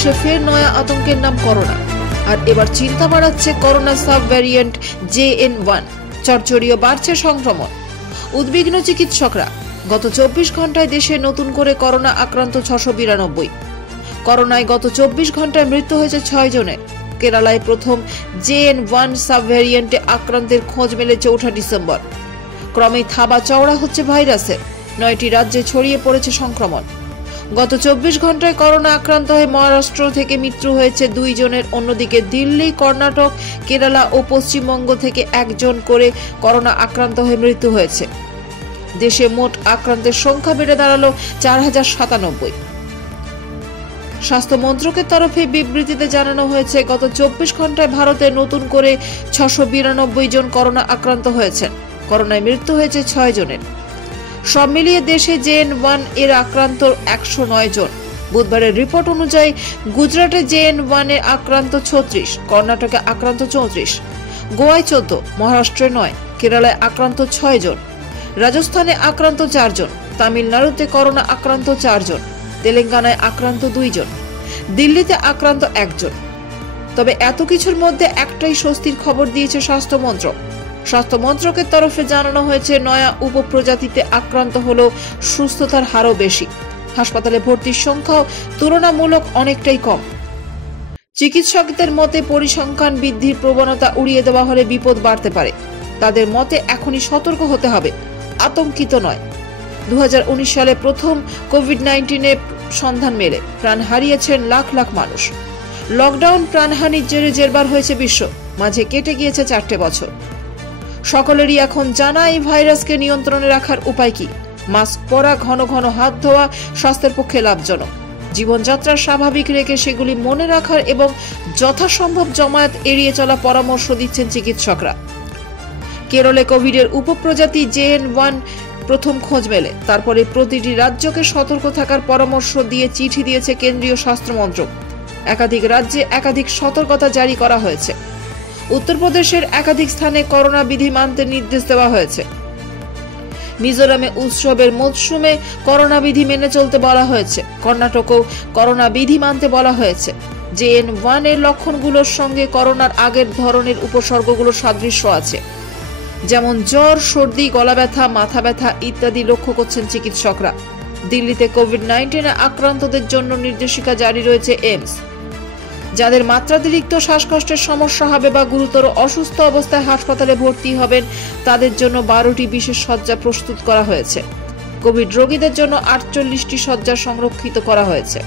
দেশে ফের নয়া আতঙ্কের নাম করোনা। আর এবার চিন্তা বাড়াচ্ছে করোনা সাব ভ্যারিয়েন্ট JN1। চরচরিয়ে বাড়ছে সংক্রমণ। উদ্বিগ্ন চিকিৎসকরা। গত 24 ঘন্টায় দেশে নতুন করে করোনা আক্রান্ত 692। করোনায় গত 24 ঘন্টায় মৃত্যু হয়েছে 6 জনের। কেরালায় প্রথম JN1 সাব ভ্যারিয়েন্টে আক্রান্তের খোঁজ মেলে 4 ডিসেম্বর। ক্রমেই থাবা চওড়া হচ্ছে ভাইরাসের। 9টি রাজ্যে ছড়িয়ে পড়েছে সংক্রমণ। গত 24 ঘন্টায় করোনা আক্রান্ত হয়ে মহারাষ্ট্র থেকে মৃত্যু হয়েছে 2 জনের। অন্যদিকে দিল্লি, কর্ণাটক, কেরালা ও পশ্চিমবঙ্গ থেকে 1 জন করে করোনা আক্রান্ত হয়ে মৃত্যু হয়েছে। দেশে মোট আক্রান্তের সংখ্যা বেড়ে দাঁড়ালো 4097। স্বাস্থ্য মন্ত্রকের তরফে বিবৃতিতে জানানো হয়েছে, গত 24 ঘন্টায় ভারতে নতুন করে 692 জন করোনা আক্রান্ত হয়েছেন। করোনায় মৃত্যু হয়েছে 6 জনের। সব মিলিয়ে দেশে JN1 এর আক্রান্ত 109 জন। বুধবারের রিপোর্ট অনুযায়ী গুজরাটে JN1 এর আক্রান্ত 36, কর্ণাটকে আক্রান্ত 34, গোয়ায় 14, মহারাষ্ট্রে 9, কেরালায় আক্রান্ত 6 জন, রাজস্থানে আক্রান্ত 4 জন, তামিলনাড়ুতে করোনা আক্রান্ত 4 জন, তেলেঙ্গানায় আক্রান্ত 2 জন, দিল্লিতে আক্রান্ত 1 জন। তবে এত কিছুর মধ্যে একটাই স্বস্তির খবর দিয়েছে স্বাস্থ্য মন্ত্রক। স্বাস্থ্য মন্ত্রকের তরফে জানানো হয়েছে, নয়া উপপ্রজাতিতে আক্রান্ত হলেও সুস্থতার হারও বেশি। হাসপাতালে ভর্তির সংখ্যাও তুলনামূলক অনেকটাই কম। চিকিৎসকদের মতে পরিসংখ্যান বৃদ্ধির প্রবণতা উড়িয়ে দেওয়া হলে বিপদ বাড়তে পারে। তাদের মতে এখনই সতর্ক হতে হবে, আতঙ্কিত নয়। 2019 সালে প্রথম কোভিড-19 সন্ধান মেলে প্রাণ হারিয়েছেন লাখ লাখ মানুষ। লকডাউন, প্রাণহানির জেরে জেরবার হয়েছে বিশ্ব। মাঝে কেটে গিয়েছে 4টে বছর। সকলেরই এখন জানা এই ভাইরাসকে নিয়ন্ত্রণে রাখার উপায় কি। মাস্ক পরা, ঘন ঘন হাত ধোয়া স্বাস্থ্যের পক্ষে লাভজনক। জীবনযাত্রা স্বাভাবিক রেখে সেগুলি মনে রাখার এবং যথাসম্ভব জমায়েত এড়িয়ে চলা পরামর্শ দিচ্ছেন চিকিৎসকরা। কেরলে কোভিডের উপপ্রজাতি JN1 প্রথম খোঁজ মেলে। তারপরে প্রতিটি রাজ্যকে সতর্ক থাকার পরামর্শ দিয়ে চিঠি দিয়েছে কেন্দ্রীয় স্বাস্থ্য মন্ত্রক। একাধিক রাজ্যে একাধিক সতর্কতা জারি করা হয়েছে। উত্তরপ্রদেশের একাধিক স্থানে করোনা বিধি মানতে নির্দেশ দেওয়া হয়েছে। মিজোরামে উৎসবের মরশুমে করোনা বিধি মেনে চলতে বলা হয়েছে। কর্ণাটকেও করোনা বিধি মানতে বলা হয়েছে। JN1 এর লক্ষণগুলোর সঙ্গে করোনার আগের ধরনের উপসর্গগুলোর সাদৃশ্য আছে, যেমন জ্বর, সর্দি, গলা ব্যথা, মাথা ব্যথা ইত্যাদি লক্ষ্য করছেন চিকিৎসকরা। দিল্লিতে কোভিড-19 আক্রান্তদের জন্য নির্দেশিকা জারি রয়েছে এইমস। যাদের মাত্রাতিরিক্ত শ্বাসকষ্টের সমস্যা হবে বা গুরুতর অসুস্থ অবস্থায় হাসপাতালে ভর্তি হবেন, তাদের জন্য 12টি বিশেষ শয্যা প্রস্তুত করা হয়েছে। কোভিড রোগীদের জন্য 48টি শয্যা সংরক্ষিত করা হয়েছে।